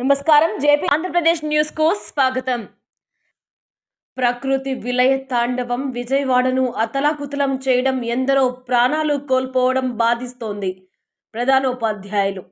నమస్కారం. జేపీ ఆంధ్రప్రదేశ్ న్యూస్కు స్వాగతం. ప్రకృతి విలయ తాండవం విజయవాడను అతలాకుతలం చేయడం ఎందరో ప్రాణాలు కోల్పోవడం బాధిస్తోంది ప్రధానోపాధ్యాయులు.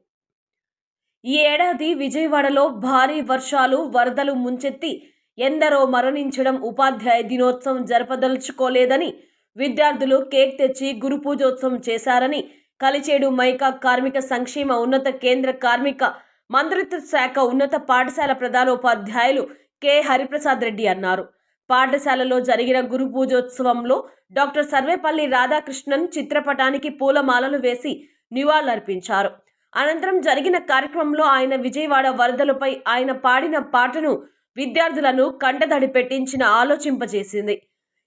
ఈ ఏడాది విజయవాడలో భారీ వర్షాలు వరదలు ముంచెత్తి ఎందరో మరణించడం ఉపాధ్యాయ దినోత్సవం జరపదలుచుకోలేదని విద్యార్థులు కేక్ తెచ్చి గురు పూజోత్సవం చేశారని కలిచేడు మైకా కార్మిక సంక్షేమ ఉన్నత కేంద్ర కార్మిక మంత్రిత్వ శాఖ ఉన్నత పాఠశాల ప్రధానోపాధ్యాయులు కె. హరిప్రసాద్ రెడ్డి అన్నారు. పాఠశాలలో జరిగిన గురు పూజోత్సవంలో డాక్టర్ సర్వేపల్లి రాధాకృష్ణన్ చిత్రపటానికి పూలమాలలు వేసి నివాళులర్పించారు. అనంతరం జరిగిన కార్యక్రమంలో ఆయన విజయవాడ వరదలపై ఆయన పాడిన పాటను విద్యార్థులను కంటదడి పెట్టించిన ఆలోచింపజేసింది.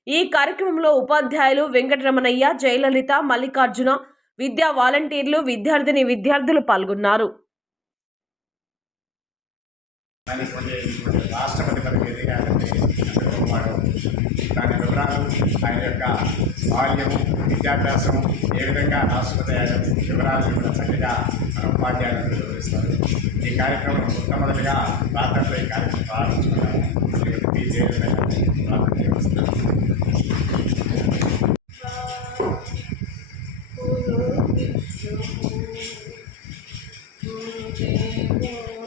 ఈ కార్యక్రమంలో ఉపాధ్యాయులు వెంకటరమణయ్య జయలలిత మల్లికార్జున విద్యా వాలంటీర్లు విద్యార్థిని విద్యార్థులు పాల్గొన్నారు. దాన్ని కొన్ని రాష్ట్రపతి పదవి ఎదిగాడంటే వాడు దాని వివరాలు ఆయన యొక్క బాల్యం విద్యాభ్యాసం ఏ విధంగా రాష్ట్రపతి అయ్యాడు వివరాలు కూడా చక్కగా మన ఉపాధ్యాయులకు వివరిస్తారు ఈ కార్యక్రమం మొట్టమొదటిగా ప్రార్థనతో ఈ కార్యక్రమం ప్రారంభించుకున్నాము శ్రీమతి పి జయలలిత గారిని ప్రార్థన చేయవలసింది గురు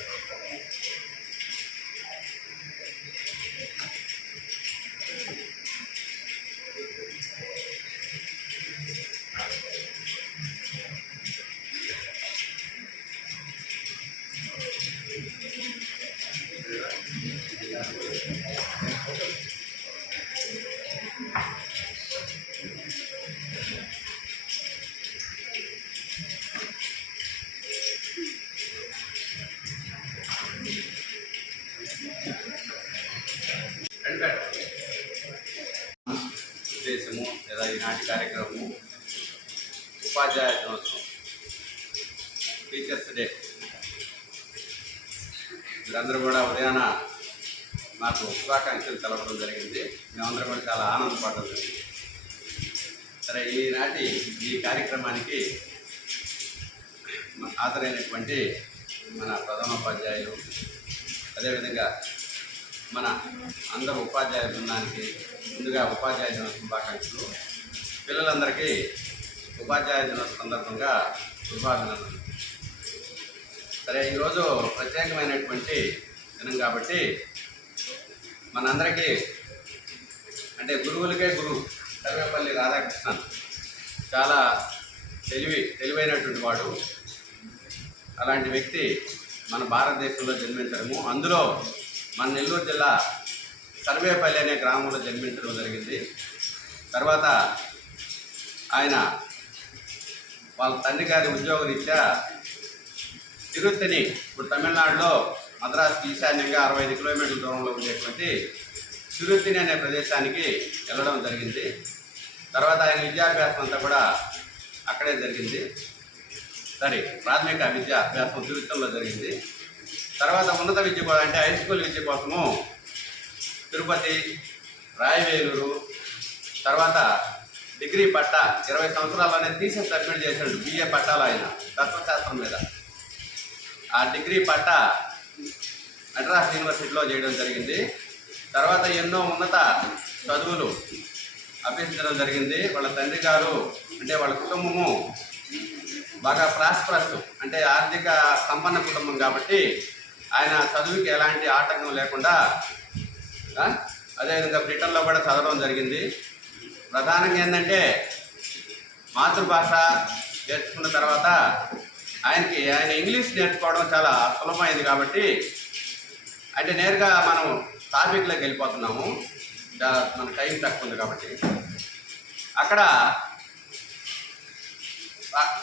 టీచర్స్ డే మీరందరూ కూడా ఉదయాన నాకు శుభాకాంక్షలు తెలపడం జరిగింది. మేమందరం కూడా చాలా ఆనందపడడం జరిగింది. సరే ఈనాటి ఈ కార్యక్రమానికి హాజరైనటువంటి మన ప్రధానోపాధ్యాయులు అదేవిధంగా మన అందరు ఉపాధ్యాయ బృందానికి ముందుగా ఉపాధ్యాయ దిన శుభాకాంక్షలు. పిల్లలందరికీ ఉపాధ్యాయ దిన సందర్భంగా శుభాభినందనలు. సరే ఈరోజు ప్రత్యేకమైనటువంటి దినం కాబట్టి మనందరికీ అంటే గురువులకే గురువు సర్వేపల్లి రాధాకృష్ణన్ చాలా తెలివి తెలివైనటువంటి వాడు. అలాంటి వ్యక్తి మన భారతదేశంలో జన్మించడము. అందులో మన నెల్లూరు జిల్లా సర్వేపల్లి అనే గ్రామంలో జన్మించడం జరిగింది. తర్వాత ఆయన వాళ్ళ తండ్రి గారి ఉద్యోగరీత్యా తిరుత్తని ఇప్పుడు తమిళనాడులో మద్రాసుకి ఈశాన్యంగా అరవై ఐదు కిలోమీటర్ల దూరంలో ఉండేటువంటి తిరుత్తిని అనే ప్రదేశానికి వెళ్ళడం జరిగింది. తర్వాత ఆయన విద్యాభ్యాసం అంతా కూడా అక్కడే జరిగింది. సరే ప్రాథమిక విద్య అభ్యాసం తిరుత్తంలో జరిగింది. తర్వాత ఉన్నత విద్య కూడా అంటే హై స్కూల్ విద్య కోసము తిరుపతి రాయవేలూరు తర్వాత డిగ్రీ పట్టా ఇరవై సంవత్సరాలనే తీసి సబ్మిట్ చేశాడు బిఏ పట్టాలు ఆయన తత్వశాస్త్రం మీద. ఆ డిగ్రీ పట్ట మద్రాస్ యూనివర్సిటీలో చేయడం జరిగింది. తర్వాత ఎన్నో ఉన్నత చదువులు అభ్యసించడం జరిగింది. వాళ్ళ తండ్రి గారు అంటే వాళ్ళ కుటుంబము బాగా ప్రాస్పరస్ అంటే ఆర్థిక సంపన్న కుటుంబం కాబట్టి ఆయన చదువుకి ఎలాంటి ఆటంకం లేకుండా అదేవిధంగా బ్రిటన్లో కూడా చదవడం జరిగింది. ప్రధానంగా ఏంటంటే మాతృభాష నేర్చుకున్న తర్వాత ఆయనకి ఆయన ఇంగ్లీష్ నేర్చుకోవడం చాలా సులభమైంది కాబట్టి అంటే నేరుగా మనం టాపిక్లోకి వెళ్ళిపోతున్నాము. మన టైం తక్కువ ఉంది కాబట్టి. అక్కడ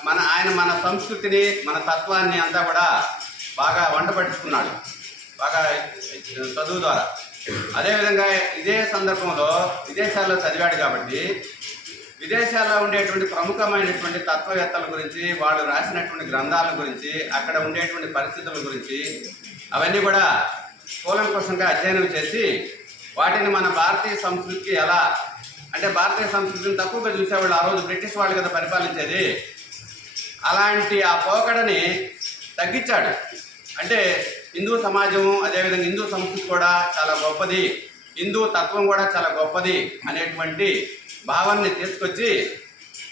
మన ఆయన మన సంస్కృతిని మన తత్వాన్ని అంతా కూడా బాగా వంట పట్టించుకున్నాడు బాగా చదువు ద్వారా. అదేవిధంగా ఇదే సందర్భంలో విదేశాల్లో చదివాడు కాబట్టి విదేశాల్లో ఉండేటువంటి ప్రముఖమైనటువంటి తత్వవేత్తల గురించి వాళ్ళు రాసినటువంటి గ్రంథాల గురించి అక్కడ ఉండేటువంటి పరిస్థితుల గురించి అవన్నీ కూడా కూలంకుషంగా అధ్యయనం చేసి వాటిని మన భారతీయ సంస్కృతికి ఎలా అంటే భారతీయ సంస్కృతిని తక్కువగా చూసేవాళ్ళు ఆ రోజు బ్రిటిష్ వాళ్ళు కదా పరిపాలించేది. అలాంటి ఆ పోకడని తగ్గించాడు. అంటే హిందూ సమాజము అదేవిధంగా హిందూ సంస్కృతి కూడా చాలా గొప్పది. హిందూ తత్వం కూడా చాలా గొప్పది అనేటువంటి భావాన్ని తీసుకొచ్చి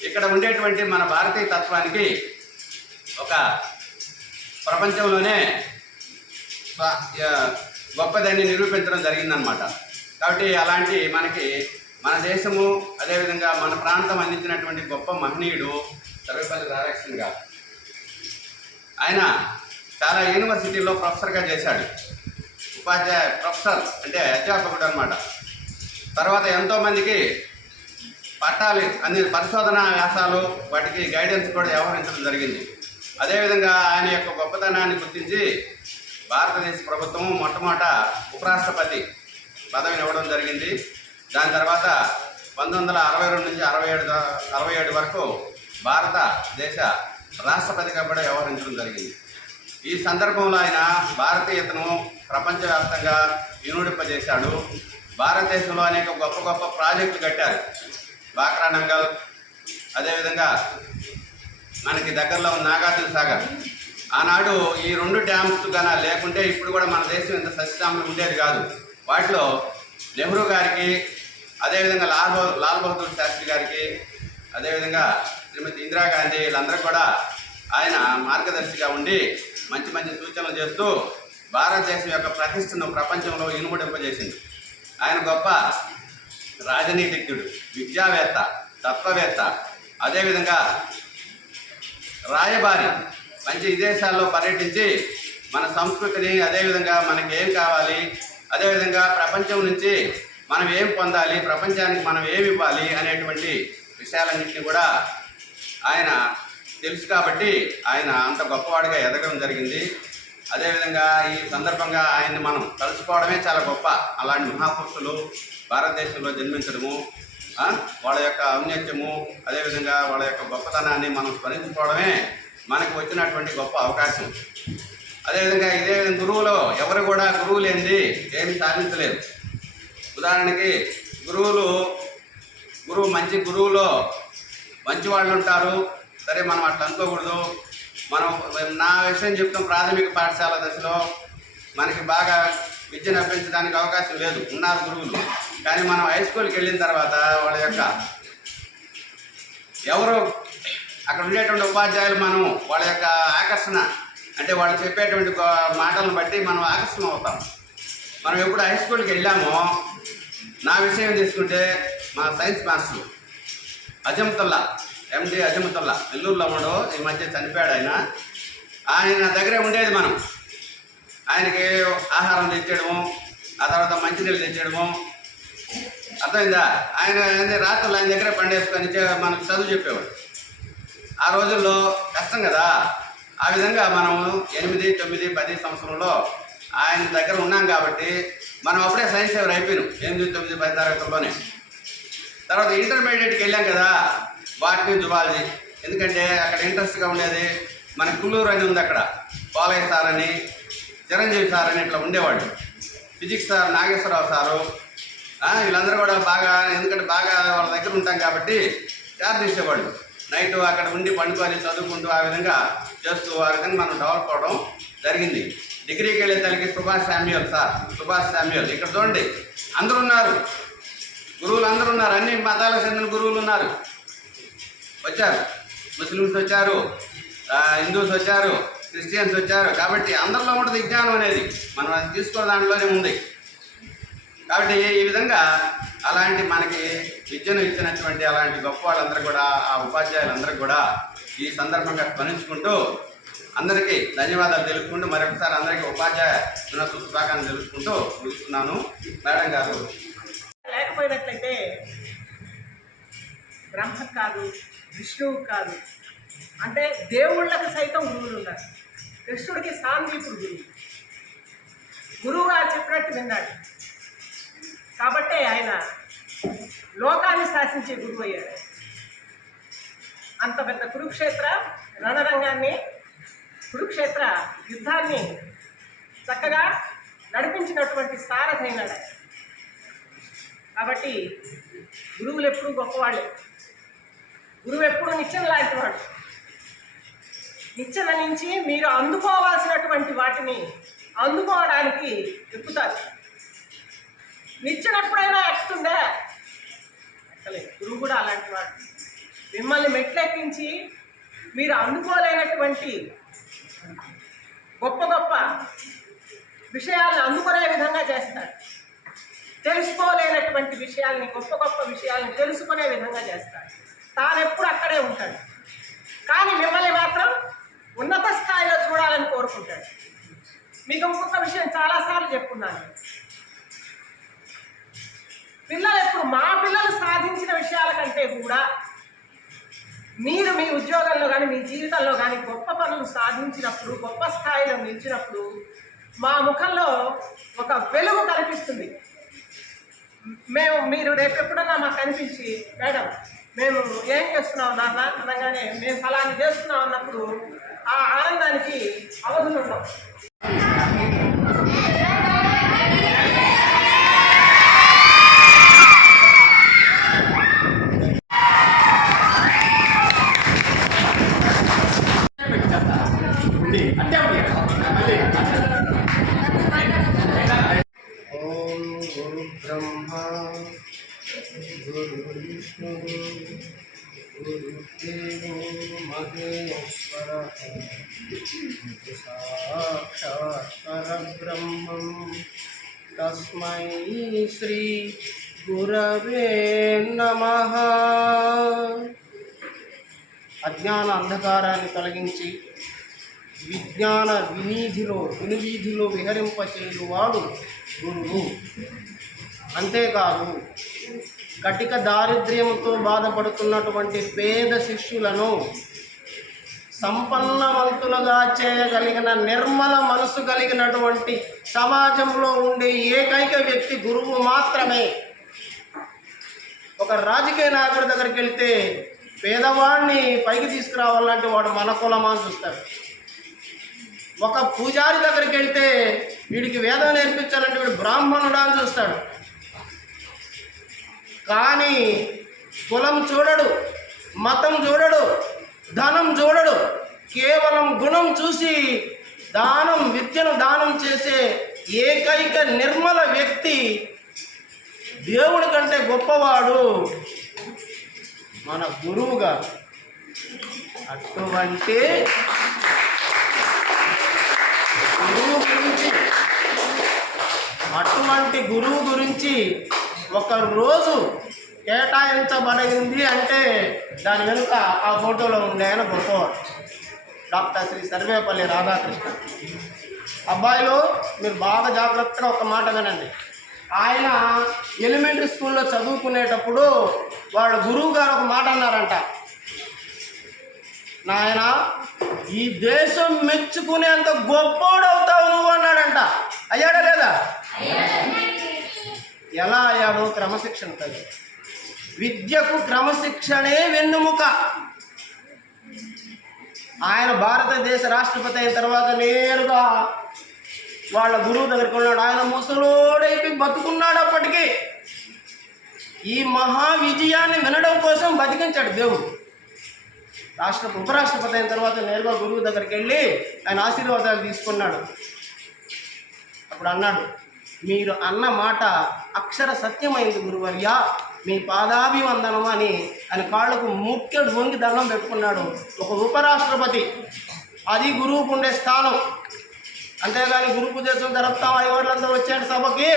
ఇక్కడ ఉండేటువంటి మన భారతీయ తత్వానికి ఒక ప్రపంచంలోనే గొప్పదాన్ని గొప్పదని నిరూపించడం జరిగిందనమాట కాబట్టి అలాంటి మనకి మన దేశము అదేవిధంగా మన ప్రాంతం అందించినటువంటి గొప్ప మహనీయుడు సర్వేపల్లి రాధాకృష్ణ గారు. ఆయన చాలా యూనివర్సిటీలో ప్రొఫెసర్గా చేశాడు. ఉపాధ్యాయ ప్రొఫెసర్ అంటే అధ్యాపకుడు అనమాట తర్వాత ఎంతోమందికి పట్టాలి. అన్ని పరిశోధన వ్యాసాలు వాటికి గైడెన్స్ కూడా వ్యవహరించడం జరిగింది. అదేవిధంగా ఆయన యొక్క గొప్పతనాన్ని గుర్తించి భారతదేశ ప్రభుత్వం మొట్టమొదట ఉపరాష్ట్రపతి పదవిని ఇవ్వడం జరిగింది. దాని తర్వాత పంతొమ్మిది వందల అరవై రెండు నుంచి అరవై ఏడు అరవై ఏడు వరకు భారతదేశ రాష్ట్రపతిగా కూడా వ్యవహరించడం జరిగింది. ఈ సందర్భంలో ఆయన భారతీయతను ప్రపంచవ్యాప్తంగా వినూడింపజేశాడు భారతదేశంలో అనేక గొప్ప గొప్ప ప్రాజెక్టులు కట్టారు. బాక్రా నంగల్ అదేవిధంగా మనకి దగ్గరలో ఉన్న నాగార్జున సాగర్. ఆనాడు ఈ రెండు డ్యామ్స్ కన్నా లేకుంటే ఇప్పుడు కూడా మన దేశం ఇంత సస్యశ్యామలం ఉండేది కాదు. వాటిలో నెహ్రూ గారికి అదేవిధంగా లాల్ బహదూర్ లాల్ బహదూర్ శాస్త్రి గారికి అదేవిధంగా శ్రీమతి ఇందిరాగాంధీ వీళ్ళందరూ కూడా ఆయన మార్గదర్శిగా ఉండి మంచి మంచి సూచనలు చేస్తూ భారతదేశం యొక్క ప్రతిష్టను ప్రపంచంలో ఇనుమడింపజేసింది. ఆయన గొప్ప రాజనీతిజ్ఞుడు విద్యావేత్త తత్వవేత్త. అదేవిధంగా రాయబారి మంచి విదేశాల్లో పర్యటించి మన సంస్కృతిని అదేవిధంగా మనకి ఏం కావాలి అదేవిధంగా ప్రపంచం నుంచి మనం ఏం పొందాలి ప్రపంచానికి మనం ఏమి ఇవ్వాలి అనేటువంటి విషయాలన్నింటినీ కూడా ఆయన తెలుసు కాబట్టి ఆయన అంత గొప్పవాడిగా ఎదగడం జరిగింది. అదేవిధంగా ఈ సందర్భంగా ఆయన్ని మనం తలుచుకోవడమే చాలా గొప్ప. అలాంటి మహాపురుషులు భారతదేశంలో జన్మించడము వాళ్ళ యొక్క ఔన్నత్యము అదేవిధంగా వాళ్ళ యొక్క గొప్పతనాన్ని మనం స్మరించుకోవడమే మనకు వచ్చినటువంటి గొప్ప అవకాశం. అదేవిధంగా ఇదే విధంగా గురువులో ఎవరు కూడా గురువు లేనిది ఏమి సాధించలేదు ఉదాహరణకి గురువులు గురువు మంచి గురువులో మంచి వాళ్ళు ఉంటారు. సరే మనం అట్లా అనుకోకూడదు. మనం నా విషయం చెప్తాం ప్రాథమిక పాఠశాల దశలో మనకి బాగా విద్యను అభ్యసించడానికి అవకాశం లేదు ఉన్నారు గురువులు. కానీ మనం హై స్కూల్కి వెళ్ళిన తర్వాత వాళ్ళ యొక్క ఎవరు అక్కడ ఉండేటువంటి ఉపాధ్యాయులు మనం వాళ్ళ యొక్క ఆకర్షణ అంటే వాళ్ళు చెప్పేటువంటి మాటలను బట్టి మనం ఆకర్షణ అవుతాం. మనం ఎప్పుడు హై స్కూల్కి వెళ్ళామో నా విషయం తీసుకుంటే మా సైన్స్ మాస్టర్ అజంతుల్లా ఎండి అజంతుల్లా నెల్లూరులో ఉండో ఈ మధ్య చనిపోయాడు ఆయన. ఆయన దగ్గరే ఉండేది మనం. ఆయనకి ఆహారం తెచ్చేయడము ఆ తర్వాత మంచినీళ్ళు తెచ్చేయడము. అర్థమైందా? ఆయన ఏంది రాత్రులు ఆయన దగ్గరే పండేసుకొని మనకు చదువు చెప్పేవాడు. ఆ రోజుల్లో కష్టం కదా? ఆ విధంగా మనము ఎనిమిది తొమ్మిది పది సంవత్సరంలో ఆయన దగ్గర ఉన్నాం కాబట్టి మనం అప్పుడే సైన్స్ ఎవరు అయిపోయినాం. ఎనిమిది తొమ్మిది పది తరగతుల్లోనే. తర్వాత ఇంటర్మీడియట్కి వెళ్ళాం కదా? Botany zoology. ఎందుకంటే అక్కడ ఇంట్రెస్ట్గా ఉండేది మన కుల్లూరు అని ఉంది అక్కడ. బాలయ్య సార్ అని చిరంజీవి సార్ అని ఇట్లా ఉండేవాళ్ళు. ఫిజిక్స్ సార్ నాగేశ్వరరావు సారు వీళ్ళందరూ కూడా బాగా ఎందుకంటే బాగా వాళ్ళ దగ్గర ఉంటాం కాబట్టి చార్జ్ చేసేవాళ్ళు. నైట్ అక్కడ ఉండి పండుకొని చదువుకుంటూ ఆ విధంగా చేస్తూ ఆ విధంగా మనం డెవలప్ అవడం జరిగింది. డిగ్రీకి వెళ్ళే తల్లికి Subhash Samuel sir Subhash Samuel ఇక్కడ చూడండి అందరూ ఉన్నారు. గురువులు అందరూ ఉన్నారు. అన్ని మతాలకు చెందిన గురువులు ఉన్నారు. వచ్చారు. ముస్లిమ్స్ వచ్చారు. హిందూస్ వచ్చారు. క్రిస్టియన్స్ వచ్చారు. కాబట్టి అందరిలో ఉంటుంది విజ్ఞానం అనేది మనం అది తీసుకున్న దాంట్లోనే ఉంది. కాబట్టి ఈ విధంగా అలాంటి మనకి విద్యను ఇచ్చినటువంటి అలాంటి గొప్ప వాళ్ళందరూ కూడా ఆ ఉపాధ్యాయులందరూ కూడా ఈ సందర్భంగా స్మరించుకుంటూ అందరికీ ధన్యవాదాలు తెలుపుకుంటూ మరొకసారి అందరికీ ఉపాధ్యాయ దినోత్సవ శుభాకాంక్షలు తెలుపుకుంటూ ముగిస్తున్నాను. మేడం గారు. లేకపోయినట్లయితే బ్రహ్మ కాదు. విష్ణువు కాదు. అంటే దేవుళ్ళకు సైతం గురువులు ఉన్నారు కృష్ణుడికి సాంఘికుడు గురువు. గురువు గారు చెప్పినట్టు విన్నాడు. కాబట్టే ఆయన లోకాన్ని శాసించే గురువు అయ్యాడు. అంత పెద్ద కురుక్షేత్ర రణరంగాన్ని కురుక్షేత్ర యుద్ధాన్ని చక్కగా నడిపించినటువంటి సారథైనాడు కాబట్టి గురువులు ఎప్పుడు గొప్పవాళ్ళే. గురువు ఎప్పుడు నిత్యం లాంటి వాడు నిచ్చెన నుంచి మీరు అందుకోవాల్సినటువంటి వాటిని అందుకోవడానికి ఎక్కుతారు నిచ్చెన ఎప్పుడైనా ఎక్కుతుందా ఎక్కలేదు. గురువు కూడా అలాంటి వాడు. మిమ్మల్ని మెట్లెక్కించి మీరు అందుకోలేనటువంటి గొప్ప గొప్ప విషయాలను అందుకునే విధంగా చేస్తాడు తెలుసుకోలేనటువంటి విషయాల్ని గొప్ప గొప్ప విషయాల్ని తెలుసుకునే విధంగా చేస్తాడు తాను ఎప్పుడు అక్కడే ఉంటాడు. కానీ మిమ్మల్ని మాత్రం ఉన్నత స్థాయిలో చూడాలని కోరుకుంటాడు. మీకు ఇంకొక విషయం చాలాసార్లు చెప్పుకున్నాను పిల్లలు ఎప్పుడు మా పిల్లలు సాధించిన విషయాల కంటే కూడా మీరు మీ ఉద్యోగంలో కానీ మీ జీవితంలో కానీ గొప్ప పనులు సాధించినప్పుడు గొప్ప స్థాయిలో నిలిచినప్పుడు మా ముఖంలో ఒక వెలుగు కనిపిస్తుంది. మేము మీరు రేపు ఎప్పుడన్నా మాకు కనిపించి మేడం మేము ఏం చేస్తున్నాం నాన్న అనగానే మేము ఫలాన్ని చేస్తున్నాం అన్నప్పుడు ఆ ఆనందానికి అవధులు ఉండవు. మహేశ్వర సాక్షాత్ తస్మై శ్రీ గురవే నమ అజ్ఞాన అంధకారాన్ని తొలగించి విజ్ఞాన వినీధిలో వినివీధిలో విహరింపచేయువాడు గురువు. అంతేకాదు కటిక దారిద్ర్యంతో బాధపడుతున్నటువంటి పేద శిష్యులను సంపన్నవంతులుగా చేయగలిగిన నిర్మల మనసు కలిగినటువంటి సమాజంలో ఉండే ఏకైక వ్యక్తి గురువు మాత్రమే. ఒక రాజకీయ నాయకుడి దగ్గరికి వెళ్తే పేదవాడిని పైకి తీసుకురావాలంటే వాడు మన కులమా అని చూస్తాడు ఒక పూజారి దగ్గరికి వెళ్తే వీడికి వేదం నేర్పించాలంటే వీడు బ్రాహ్మణుడా అని చూస్తాడు. కానీ కులం చూడడు మతం చూడడు ధనం చూడడు. కేవలం గుణం చూసి దానం విద్యను దానం చేసే ఏకైక నిర్మల వ్యక్తి దేవుడి కంటే గొప్పవాడు మన గురువుగా అటువంటి గురువు గురించి అటువంటి గురువు గురించి ఒక రోజు కేటాయించబడింది అంటే దాని వెనుక ఆ ఫోటోలో ఉండే ఆయన గొప్పవాడు. డాక్టర్ శ్రీ సర్వేపల్లి రాధాకృష్ణ. అబ్బాయిలు మీరు బాగా జాగ్రత్తగా ఒక మాట వినండి. ఆయన ఎలిమెంటరీ స్కూల్లో చదువుకునేటప్పుడు వాళ్ళ గురువు గారు ఒక మాట అన్నారంట. నాయన ఈ దేశం మెచ్చుకునేంత గొప్పోడు అవుతావు నువ్వు అన్నాడంట. అయ్యాడా లేదా? ఎలా అయ్యాడు? క్రమశిక్షణ తల్లి విద్యకు క్రమశిక్షణే వెన్నుముక. ఆయన భారతదేశ రాష్ట్రపతి అయిన తర్వాత నేరుగా వాళ్ళ గురువు దగ్గరికి ఉన్నాడు ఆయన ముసలోడైపోయి బతుకున్నాడు అప్పటికి. ఈ మహా విజయాన్ని వినడం కోసం బతికించాడు దేవుడు. రాష్ట్ర ఉపరాష్ట్రపతి అయిన తర్వాత నేరుగా గురువు దగ్గరికి వెళ్ళి ఆయన ఆశీర్వాదాలు తీసుకున్నాడు. అప్పుడు అన్నాడు మీరు అన్న మాట అక్షర సత్యమైంది గురువర్య మీ పాదాభివందనం అని ఆయన కాళ్ళకు ముఖ్యుడు వంగి దండం పెట్టుకున్నాడు ఒక ఉపరాష్ట్రపతి. అది గురువుకు ఉండే స్థానం. అంతేగాని గురు పూజ జరుపుతాం ఐవర్లందరూ వచ్చాడు సభకి?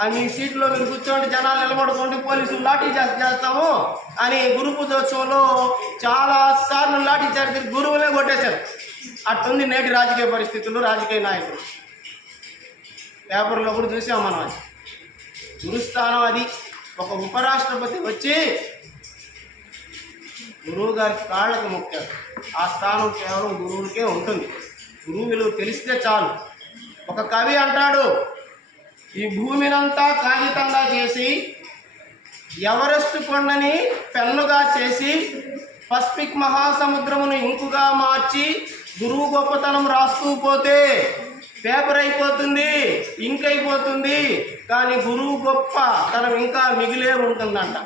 అని మీ సీట్లో మీరు కూర్చోండి జనాలు నిలబడుకోండి పోలీసులు లాఠీ చార్జ్ చేస్తాము అని గురు పూజోత్సవంలో చాలా సార్లు లాఠీ చార్జ్ గురువులే కొట్టేశారు. అట్టుంది నేటి రాజకీయ పరిస్థితులు రాజకీయ నాయకులు. పేపర్లో కూడా చూసాం మనం అది. గురుస్థానం అది. ఒక ఉపరాష్ట్రపతి వచ్చి గురువు గారి కాళ్ళకు మొక్కారు ఆ స్థానం కేవలం గురువులకే ఉంటుంది. గురువు విలువ తెలిస్తే చాలు. ఒక కవి అంటాడు ఈ భూమినంతా కాగితంగా చేసి ఎవరెస్ట్ కొండని పెన్నుగా చేసి పసిఫిక్ మహాసముద్రమును ఇంకుగా మార్చి గురువు గొప్పతనం రాస్తూ పోతే పేపర్ అయిపోతుంది ఇంక్ అయిపోతుంది కానీ గురువు గొప్ప తనం ఇంకా మిగిలే ఉంటుందంట.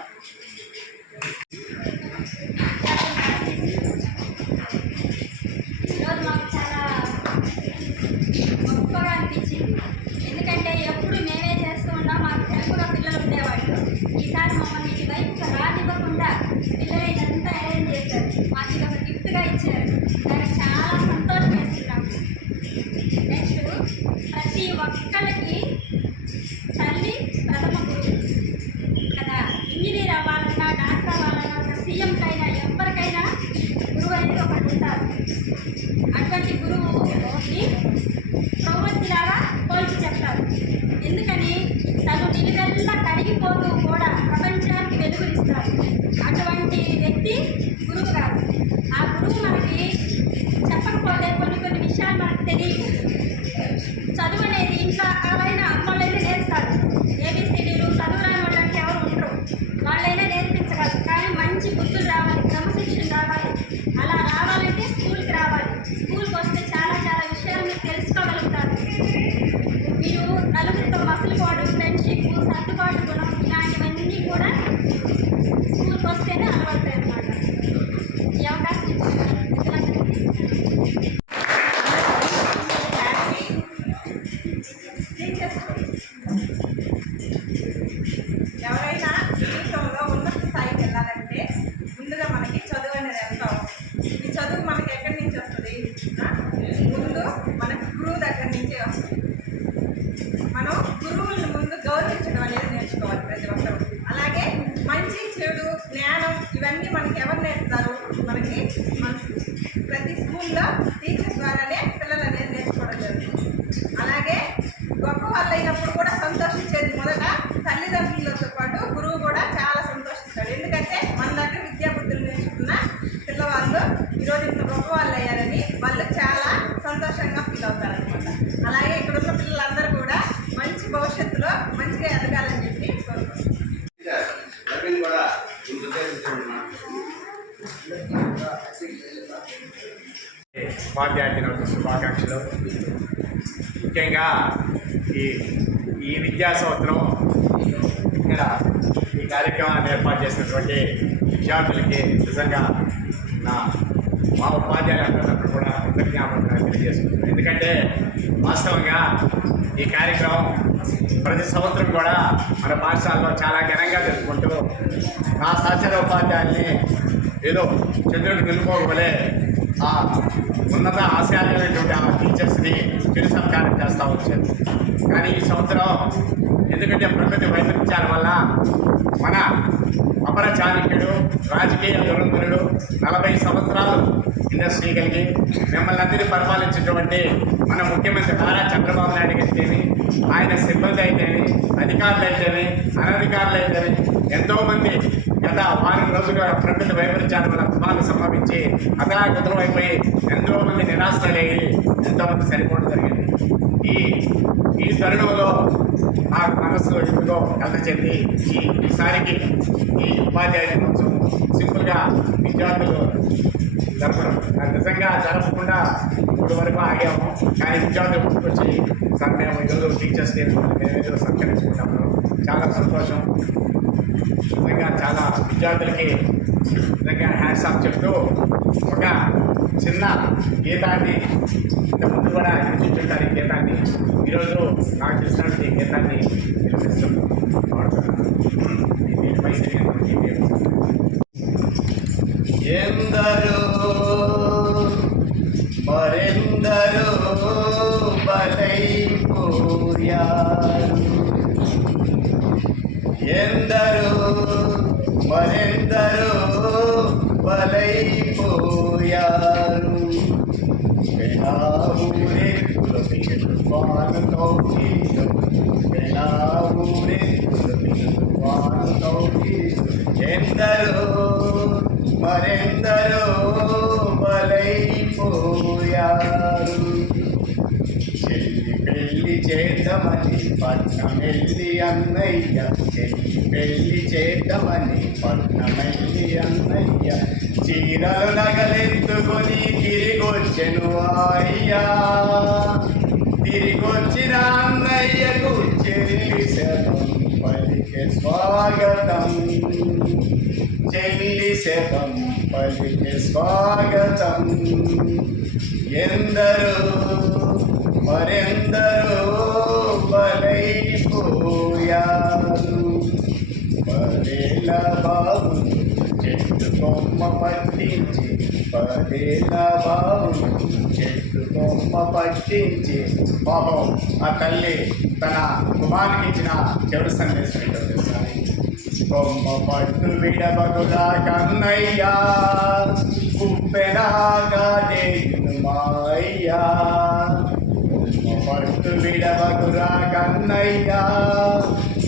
ఉపాధ్యాయ దినోత్సవ శుభాకాంక్షలు. ముఖ్యంగా ఈ ఈ విద్యా సంవత్సరం ఇక్కడ ఈ కార్యక్రమాన్ని ఏర్పాటు చేసినటువంటి విద్యార్థులకి నిజంగా నా మా ఉపాధ్యాయులందరూ కూడా కృతజ్ఞాపన తెలియజేసుకుంటున్నాను. ఎందుకంటే వాస్తవంగా ఈ కార్యక్రమం ప్రతి సంవత్సరం కూడా మన పాఠశాలలో చాలా ఘనంగా జరుపుకుంటూ నా సహచర ఉపాధ్యాయుల్ని ఏదో చంద్రుడికి నిలుపుకోగలే ఆ ఉన్నత ఆశయాలైనటువంటి ఆ టీచర్స్ని చిరు సత్కారం చేస్తూ వచ్చారు. కానీ ఈ సంవత్సరం ఎందుకంటే ప్రకృతి వైపరీత్యాల వల్ల మన అపర చాణక్యుడు రాజకీయ దురంధరుడు నలభై సంవత్సరాలు ఇండస్ట్రీ కలిగి మిమ్మల్ని అందరినీ పరిపాలించినటువంటి మన ముఖ్యమంత్రి నారా చంద్రబాబు నాయుడు అయితేమి ఆయన సిబ్బంది అయితేనే అధికారులు అయితేనే అనధికారులు అయితేనే ఎంతోమంది గత వారం రోజులుగా ప్రకృతి వైపరీత్యాల వల్ల తుఫాను వచ్చి అతలాకుతలం అయిపోయి ఎంతో మంది నిరాశలయ్యి ఎంతోమంది చనిపోవడం జరిగింది. ఈ ఈ తరుణంలో నా మనస్సు ఎందుకో కథ చెంది ఈ ఈసారికి ఈ ఉపాధ్యాయ దినోత్సవం సింపుల్గా విద్యార్థులు జరపడం. నిజంగా జరపకుండా ఇప్పుడు వరకు ఆగాము. కానీ విద్యార్థులు ముందుకొచ్చి సార్ మేము ఈరోజు టీచర్స్ డే మేము ఈరోజు సత్కరించుకుంటాము చాలా సంతోషం. నిజంగా చాలా విద్యార్థులకి నిజంగా హ్యాండ్స్ ఆఫ్ చెప్తూ ఒక చిన్న గీతాన్ని ఇంతకుముందు కూడా వినిపించుంటారు ఈ గీతాన్ని. ఈరోజు నాకు తెలిసినటువంటి ఈ గీతాన్ని వినిపిస్తూ దీనిపై ఎందరో తుఫాను తౌకీదు ఎలా ఎందరో మరెందరో బలైపోయారు చెల్లి పెళ్ళి చేద్దామని పట్నమెల్లి అన్నయ్య చెల్లి పెళ్ళి చేద్దామని పట్నమెల్లి అన్నయ్య చీరలు నగలెత్తుకొని తిరిగొచ్చెను అయ్యా. తిరిగొచ్చిన అన్నయ్యకు చెల్లి శతం పలికే స్వాగతం చెల్లి శతం పలికే స్వాగతం ఎందరో మరెందరో బలైపోయారు పదేల బాబు చెట్టు కొమ్మ పట్టించి పదేల బాబు చెట్టు కొమ్మ పట్టించి పాపం ఆ తల్లి తన కుమారునికి ఇచ్చిన చెడు సందేశం ఏంటో తెలుసా? కొమ్మ పట్టు విడబగులా కన్నయ్యా కుప్పెనాగా నేను మాయ్యా పట్టు విడవకురా కన్నయ్యా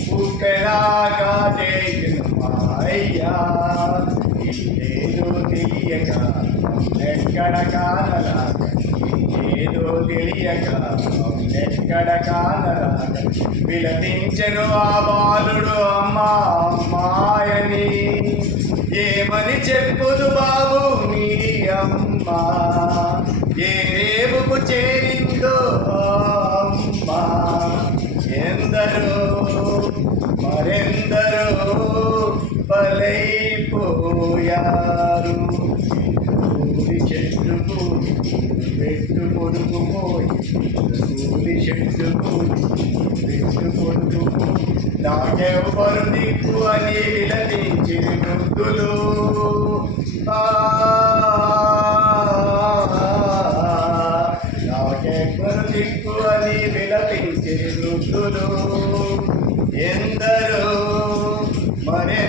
కుప్పెనాగా నేను మాయ్యా ఎక్కడ కానలాగా ఏదో తెలియక ఎక్కడ కానలాగా విలపించెను ఆ బాలుడు అమ్మా అమ్మాయని. ఏమని చెప్పుదు బాబు మీ అమ్మ? ఏ పెట్టు కొడుకు పోయి కూలి చెట్టు కూలి పెట్టు పోయి నాకెవ్వరు నీకు అని విలనించిన వృద్ధులు ఆ, నాకెవ్వరు దిక్కు అని విలపించిన వృద్ధులు ఎందరో మరే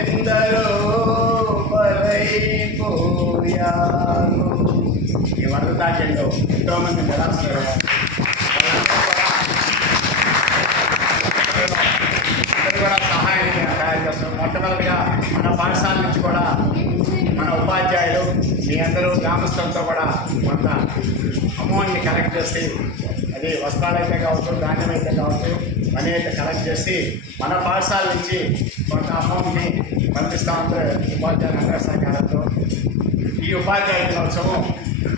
ఈ వరద ఎంతో మంది నిరాశలు కూడా సహాయం తయారు చేస్తాం మొట్టమొదటిగా మన పాఠశాల నుంచి కూడా మన ఉపాధ్యాయులు మీ అందరూ గ్రామస్తులతో కూడా కొంత అమౌంట్ని కలెక్ట్ చేసి అది వస్త్రాలైతే కావచ్చు ధాన్యం అయితే కావచ్చు మనీ అయితే కలెక్ట్ చేసి మన పాఠశాల నుంచి కొంత అమౌంట్ని పంపిస్తూ ఉంటారు ఉపాధ్యాయులు అందరి సహకారంతో ఈ ఉపాధ్యాయ దినోత్సవం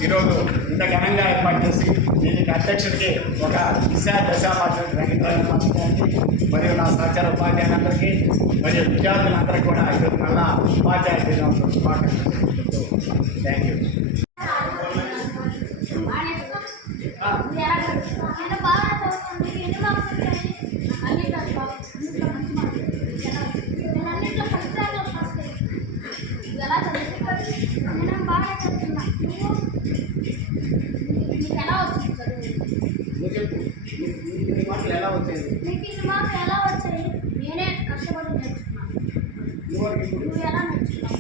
ఈరోజు ఇంత ఘనంగా ఏర్పాటు చేసి దీనికి అధ్యక్షుడికి ఒక దిశా దశాపాత్ర వెంకటరాజు మాస్టర్ మరియు నా సహచార ఉపాధ్యాయులందరికీ మరియు విద్యార్థులందరికీ కూడా ఈరోజు మళ్ళా ఉపాధ్యాయ దినోత్సవం శుభాకాంక్షలు థ్యాంక్ యూ వచ్చేది నీకు ఇన్ని మార్క్స్ ఎలా వచ్చాయి? నేనే కష్టపడి నేర్చుకున్నాను. నువ్వు ఎలా నేర్చుకున్నావు?